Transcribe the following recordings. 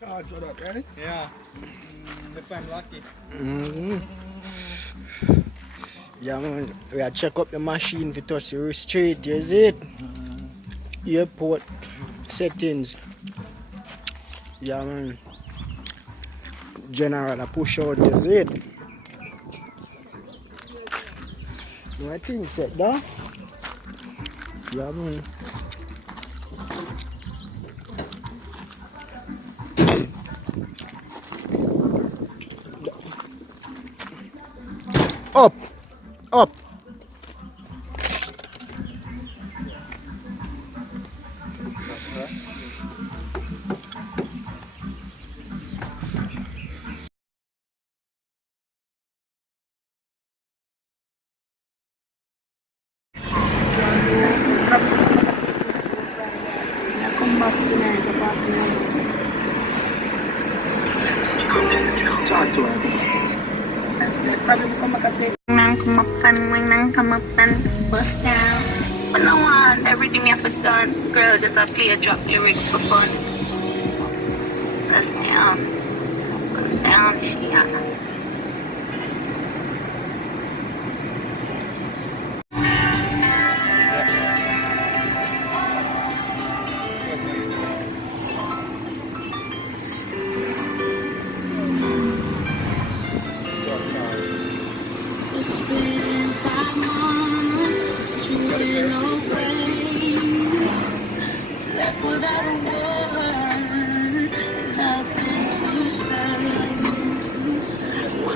Charge for that, right? Yeah. If I'm lucky. Yeah, man. We are check up the machine to touch the straight, is it? Airport settings. Yeah, man. General, I push out, is it? My thing set down. Yeah, man. Up, up. Talk to her. Come up and bust down. But no one, everything you have done, girl, just a play a drop lyrics for fun. Bust down, yeah.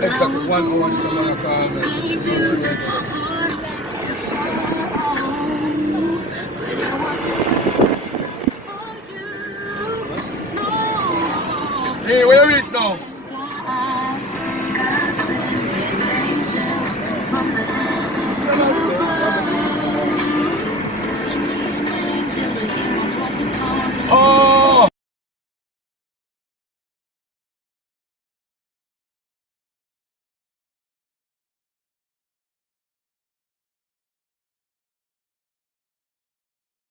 Exactly 1 hour and someone call me. Hey, where you reach now?